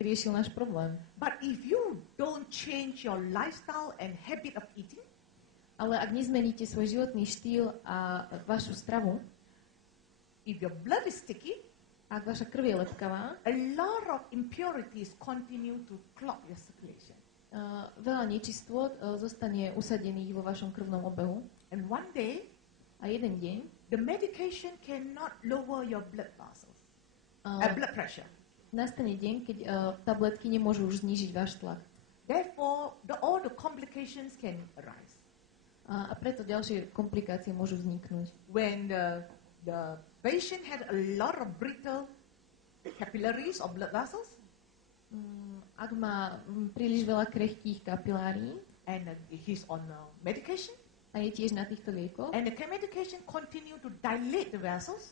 riešil náš problém. But if you don't change your lifestyle and habit of eating, Ale ak nezmeníte svoj životný štýl a vašu stravu, if your blood is sticky, ak vaša krv je lepkavá, a lot of impurities continue to clog your circulation. Veľa nečistôt zostane usadených vo vašom krvnom obehu. And one day, A jeden deň the medication cannot lower your blood vessels, blood pressure. nastane deň, keď tabletky nemôžu už znížiť váš tlak. Therefore, all the complications can arise. A preto ďalšie komplikácie môžu vzniknúť. When the patient had a lot of brittle capillaries or blood vessels, Ak má príliš veľa krehkých kapilárií and he's on medication, a je tiež na týchto liekoch, and the medication continue to dilate the vessels,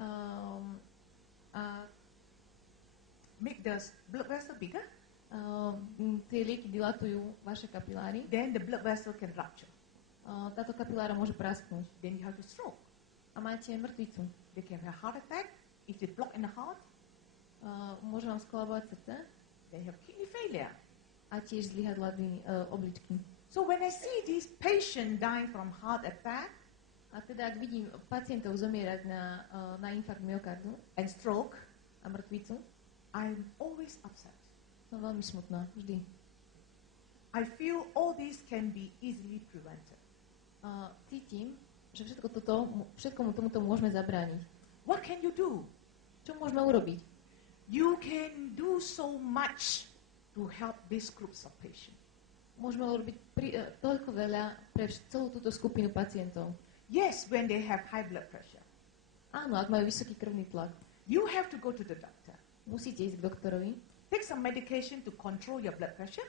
a make the blood vessel bigger, tie lieky dilatujú vaše kapiláry, then the blood vessel can rupture. Táto kapilára môže prasknúť Then you have to stroke. a máte mŕtvicu. They can have heart attack. If they block in the heart, Môže vám skolabovať srdce they have kidney failure. a tiež zlyhať hlavy obličky. So when I see these patients dying from heart attack A teda ak vidím pacientov zomierať na infarkt myokardu and stroke, a mŕtvicu, I'm always upset. som veľmi smutná, vždy. I feel all these can be easily prevented. Cítim, že všetkomu tomuto môžeme zabrániť. What can you do? Čo môžeme urobiť? You can do so much to help these groups of patients. Môžeme urobiť toľko veľa pre celú túto skupinu pacientov. Yes, when they have high blood pressure, Áno, ak majú vysoký krvný tlak, you have to go to the doctor. musíte ísť k doktorovi, Take some medication to control your blood pressure,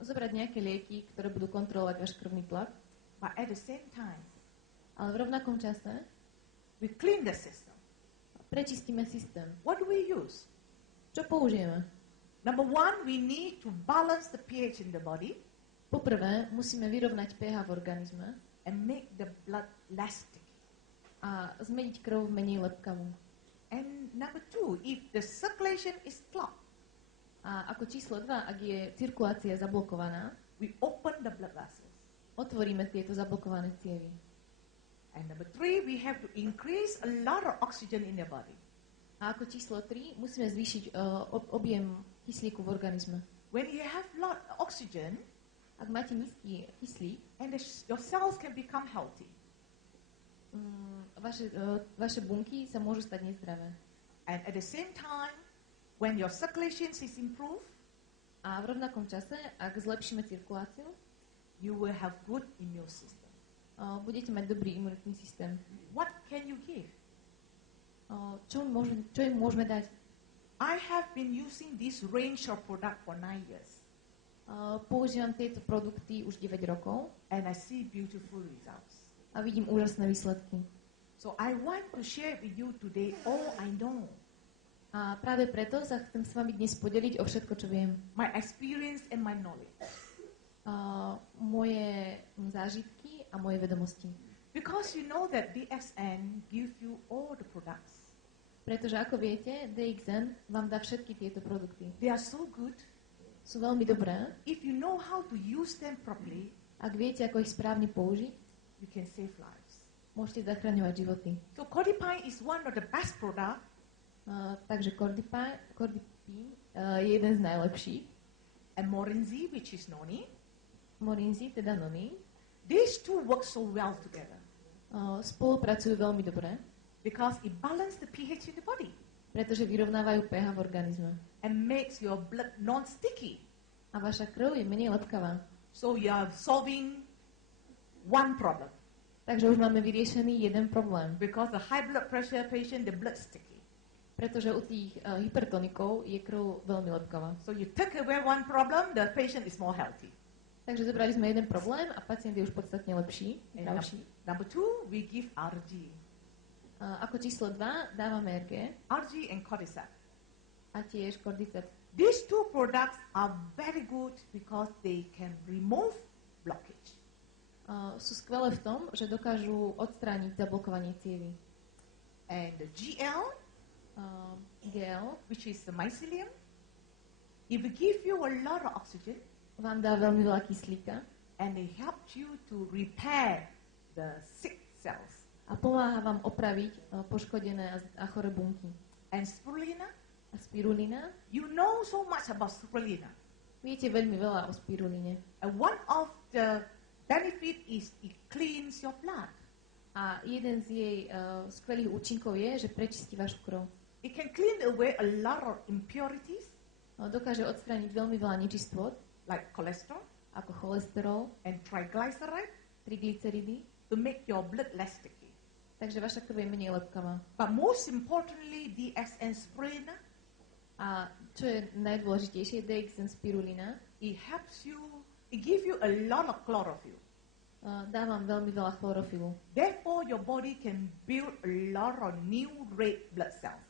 zobrať nejaké lieky, ktoré budú kontrolovať váš krvný tlak, but at the same time, ale v rovnakom čase we clean the system. prečistíme systém. What do we use? Čo použijeme? Number one, we need to balance the pH in the body Poprvé, musíme vyrovnať pH v organizme and make the blood less sticky. a zmeniť krv menej lepkavú. And number two, if the circulation is clogged, A ako číslo 2, ak je cirkulácia zablokovaná, we open the blood vessels. otvoríme tieto zablokované cievy. And number three, we have to increase a lot of oxygen in the body. A ako číslo 3, musíme zvýšiť objem kyslíku v organizme. When you have lot of oxygen, Ak máte nízky kyslík, and your cells can become healthy. vaše bunky sa môžu stať nezdravé. And at the same time, when your circulation is improved, A v rovnakom čase, ak zlepšíme cirkuláciu, you will have good immune system. budete mať dobrý imunitný systém. What can you give? Čo im môžeme dať? I have been using this range of product for 9 years, Používam tieto produkty už 9 rokov and I see beautiful results. a vidím úžasné výsledky. So I want to share with you today all I know, A práve preto sa chcem s vami dnes podeliť o všetko, čo viem. my experience and my knowledge. Moje zážitky a moje vedomosti. Because you know that DXN give you all the products. Pretože ako viete, DXN vám dá všetky tieto produkty. They are so good. Sú veľmi dobré. If you know how to use them properly, Ak viete, ako ich správne použiť, you can save lives. môžete zachraňovať životy. So Codipine is one of the best product, Takže Cordipine je jeden z najlepších. and Morinzi, which is noni. Morinzi, teda noni, These two work so well together spolupracujú veľmi dobre, because it balances the pH in the body pretože vyrovnávajú pH v organizme. and makes your blood non-sticky. A vaša krv je menej lepkavá. So you are solving one problem. Takže už máme vyriešený jeden problém. Because the high blood pressure patient, the blood sticky. Pretože u tých hypertonikov je krv veľmi lepkavá. So you take away one problem, the patient is more healthy. Takže zobrali sme jeden problém a pacient je už podstatne lepší, And zdravší. number two, we give RG. Ako číslo 2 dávame RG RG and cordyceps. a tiež Cordyceps. These two products are very good because they can remove blockage. Sú skvelé v tom, že dokážu odstrániť zablokovanie cievy. And the GL, GL, which is the mycelium, It will give you a lot of oxygen, vám dá veľmi veľa kyslíka and it helps you to repair the sick cells. a pomáha vám opraviť poškodené a choré bunky. And spirulina, A spirulina, you know so much about spirulina. viete veľmi veľa o spiruline. And one of the benefit is it cleans your blood. A jeden z jej skvelých účinkov je, že prečistí vašu krv. It can clean away a lot of impurities Dokáže odstrániť veľmi veľa nečistôt, like cholesterol ako cholesterol, and triglyceride triglyceridy, to make your blood less sticky. takže vaša krv je menej lepkavá. But most importantly, DXN spirulina, A čo je najdôležitejšie, DXN spirulina, it helps you, it gives you a lot of chlorophyll. dá vám veľmi veľa chlorofilu. Therefore, your body can build a lot of new red blood cells.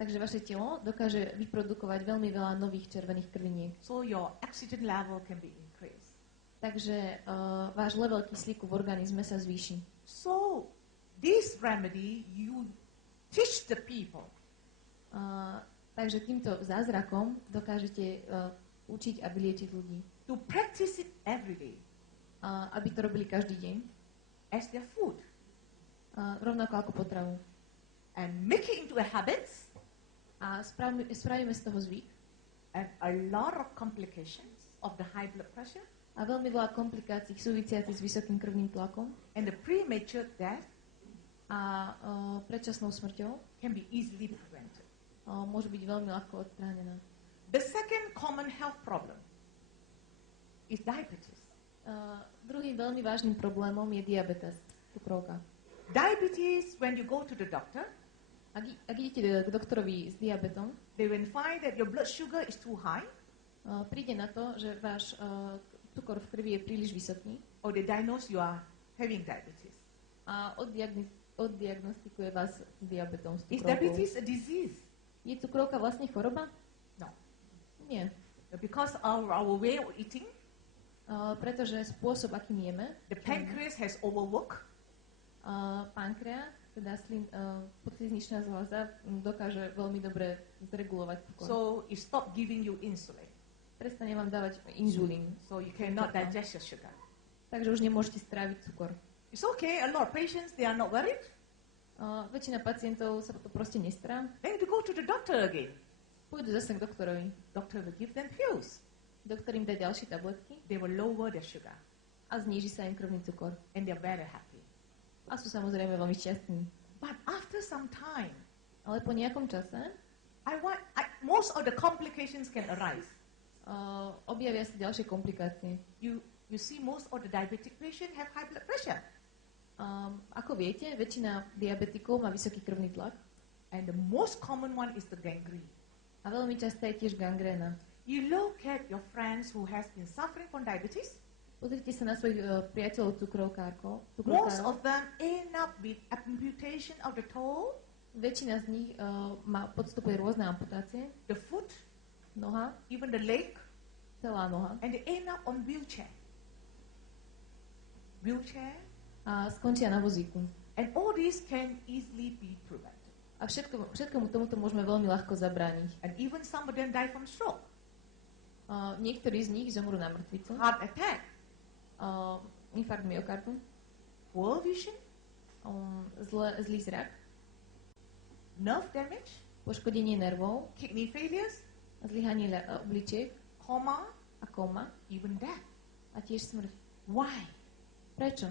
Takže vaše telo dokáže vyprodukovať veľmi veľa nových červených krviniek. So your oxygen level can be increased. Takže váš level kyslíku v organizme sa zvýši. So this remedy, you teach the people Takže týmto zázrakom dokážete učiť a vyliečiť ľudí. to practice it every day Aby to robili každý deň. as their food Rovnako ako potravu. and make it into a habit A spravíme z toho zvyk. and a lot of complications of the high blood pressure A veľmi veľa komplikácií súvisiacich s vysokým krvným tlakom and the premature death a predčasnou smrťou can be easily prevented. môže byť veľmi ľahko odstránená. The second common health problem is diabetes. Druhým veľmi vážnym problémom je diabetes, cukrovka. Diabetes, when you go to the doctor, Ak idete k doktorovi s diabetom, they will find that your blood sugar is too high, príde na to, že váš cukor v krvi je príliš vysoký or they diagnose you are having diabetes. a oddiagnostikuje vás s diabetom, s Is cukrovkou. diabetes a disease? Je cukrovka vlastne choroba? No. Nie. Because our way of eating, Pretože spôsob, akým jeme, the pancreas has overworked, pankreas, teda podslizničná žľaza, dokáže veľmi dobre zregulovať cukor. so it stopped giving you insulin. Prestane vám dávať inzulín, So you cannot digest your sugar. takže už nemôžete stráviť cukor. It's okay, a lot of patients, they are not worried. Väčšina pacientov sa to proste nestará. They have to go to the doctor again. Pôjdu zase k doktorovi. Doctor will give them pills. Doktor im dá ďalšie tabletky They will lower their sugar a zníži sa im krvný cukor. and they're very happy. A sú samozrejme veľmi šťastní. But after some time, Ale po nejakom čase most of the complications can arise. objavia sa ďalšie komplikácie. You see most of the diabetic patients have high blood pressure. Ako viete, väčšina diabetikov má vysoký krvný tlak And the most common one is the gangrene. a veľmi častá je tiež gangréna. You look at your friends who has been suffering from diabetes. Pozrite sa na svojich priateľov cukrovkárov. Most of them end up with amputation of the toe, Väčšina z nich podstupuje rôzne amputácie, the foot, noha, even the leg, celá noha and they end up on wheelchair. Wheelchair, a skončia na vozíku. and all these can easily be prevented. A všetkomu tomuto môžeme veľmi ľahko zabrániť. And even some of them die from stroke, Niektorí z nich zomrú na mŕtvicu, heart attack, infarkt myokardu, poor vision, zlý zrak, nerve damage, poškodenie nervov, kidney failures, zlyhanie obličiek coma, a koma even death. a tiež smrť. Why? Prečo?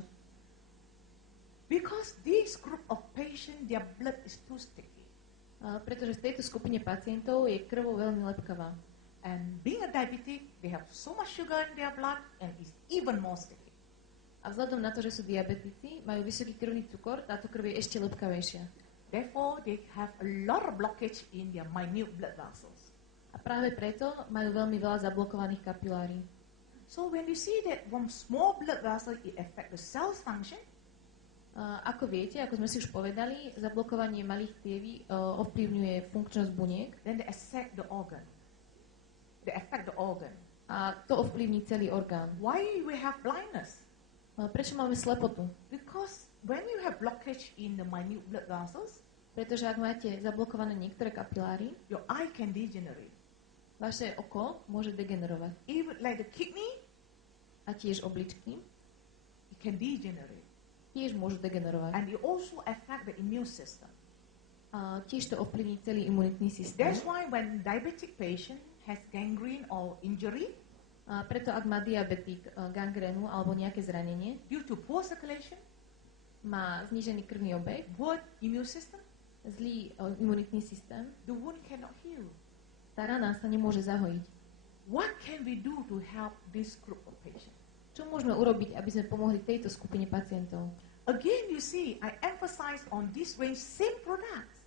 Because this group of patients, their blood is too sticky. Pretože v tejto skupine pacientov je krv veľmi lepkavá. And being a diabetic, they have so much sugar in their blood and it's even more sticky. A vzhľadom na to, že sú diabetici, majú vysoký krvný cukor, táto krv je ešte lepkavejšia. Therefore, they have a lot of blockage in their minute blood vessels. A práve preto majú veľmi veľa zablokovaných kapilárií. So when you see that one small blood vessel, it affects the cell's function, Ako viete, ako sme si už povedali, zablokovanie malých cieví ovplyvňuje funkčnosť buniek then they affect the organ. They affect the organ. a to ovplyvní celý orgán. Why we have blindness? Prečo máme slepotu? Because when you have blockage in the minute blood vessels, Pretože ak máte zablokované niektoré kapiláry, your eye can degenerate. Vaše oko môže degenerovať. Even like the kidney, A tiež obličky it can degenerate. tiež môžu degenerovať. And it also affect the immune system. A tiež to ovplyvní celý imunitný systém. That's why when diabetic patient has gangrene or injury, A preto ak má diabetik gangrénu alebo nejaké zranenie, due to poor circulation, má znížený krvný obeh, poor immune system, zlý imunitný systém, the wound cannot heal. tá rana sa nemôže zahojiť. What can we do to help this group of patients? Čo môžeme urobiť, aby sme pomohli tejto skupine pacientov? Again, you see, I emphasize on this range, same products.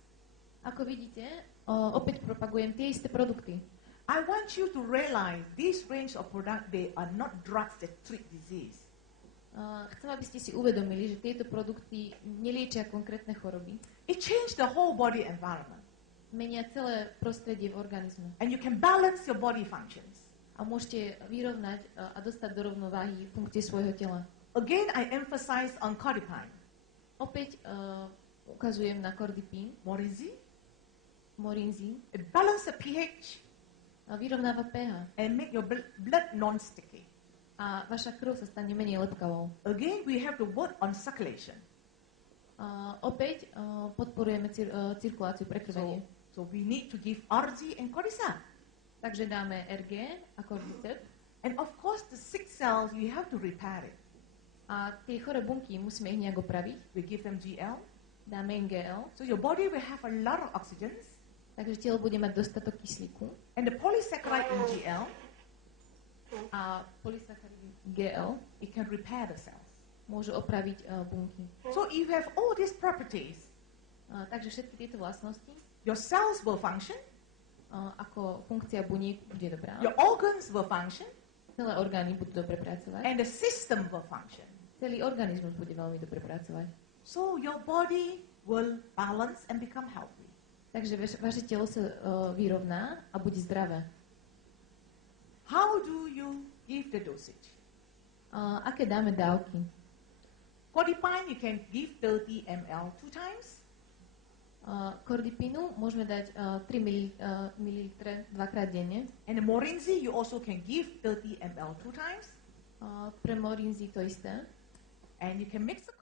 Ako vidíte, opäť propagujem tie isté produkty. I want you to realize this range of products, they are not drugs that treat disease. Chcem, aby ste si uvedomili, že tieto produkty neliečia konkrétne choroby. It changed the whole body environment. Menia celé prostredie v organizme. And you can balance your body functions. A môžete vyrovnať a dostať do rovnováhy funkcie svojho tela. Again, I emphasize on codipine. Opäť ukazujem na kordipín, morinzín. It balances the pH A vyrovnáva pH. and make your blood non-sticky. A vaša krv sa stane menej lepkavou. Again, we have to work on circulation. Opäť podporujeme cirkuláciu, prekrvenie. So we need to give RG and cortisol. Takže dáme RG a cordyceps. And of course, the sick cells, you have to repair it. A tie choré bunky musíme ich nejak opraviť. We give them GL. Dáme im GL. So your body will have a lot of oxygens. Takže telo bude mať dostatok kyslíku. And the polysaccharide in GL, A polysacharidy GL it can repair the cells. môžu opraviť bunky. So if you have all these properties, Takže všetky tieto vlastnosti, your cells will function, ako funkcia buniek bude dobrá. your organs will function, Celé orgány budú dobre pracovať. and the system will function. Celý organizmus bude veľmi dobre pracovať. So your body will balance and become healthy. Takže vaše telo sa vyrovná a bude zdravé. How do you give the dosage? Aké dáme dávky? Codipine, you can give 30 ml 2 times. Kordipínu môžeme dať 3 ml dvakrát denne. And the Morinzi, you also can give 30 ml 2 times. Pre morinzi to isté. And you can mix the